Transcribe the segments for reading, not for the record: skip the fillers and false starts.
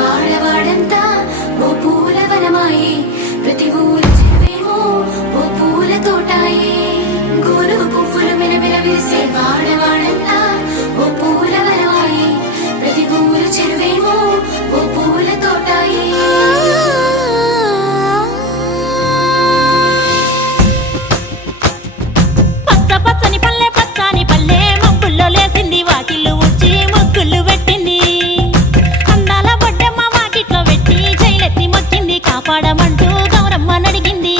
వాడవాడంతా ఓ పూల వనమాయే, ప్రతి ఊరు చెరువేమో ఓ పూల తోటాయే. గోరుగు పువ్వులు మెలమెల విరిసే వాడవాడంతా ఓ పూల వనమాయే, ప్రతి ఊరు చెరువేమో ఓ పూల తోటాయే. పచ్చ పచ్చని పల్లె పచ్చని పల్లె మబ్బుల్లో లేసింది, వాకిళ్ళు ఊడ్చి ముగ్గులు పెట్టింది. అందాల బొడ్డమ్మ వాకిట్లో పెట్టి జైలెత్తి మొక్కింది, కాపాడమంటూ గౌరమ్మ నడిగింది.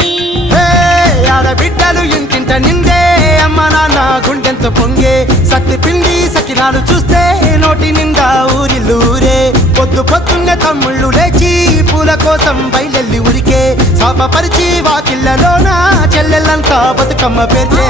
ఆడబిడ్డలు ఇంటింట నిందే, అమ్మ నాన్న గుండెంత పొంగే. సత్తి పిండి సకినాలు చూస్తే నోటి నిండా ఊరిల్లూరే. పొద్దు పొద్దున్నే తమ్ముళ్ళు లేచి పూల కోసం బయలెల్లి ఉరికే. శాపపరిచి వాకిళ్ళలోన చెల్లెళ్ళంతా బతుకమ్మ పేర్చే.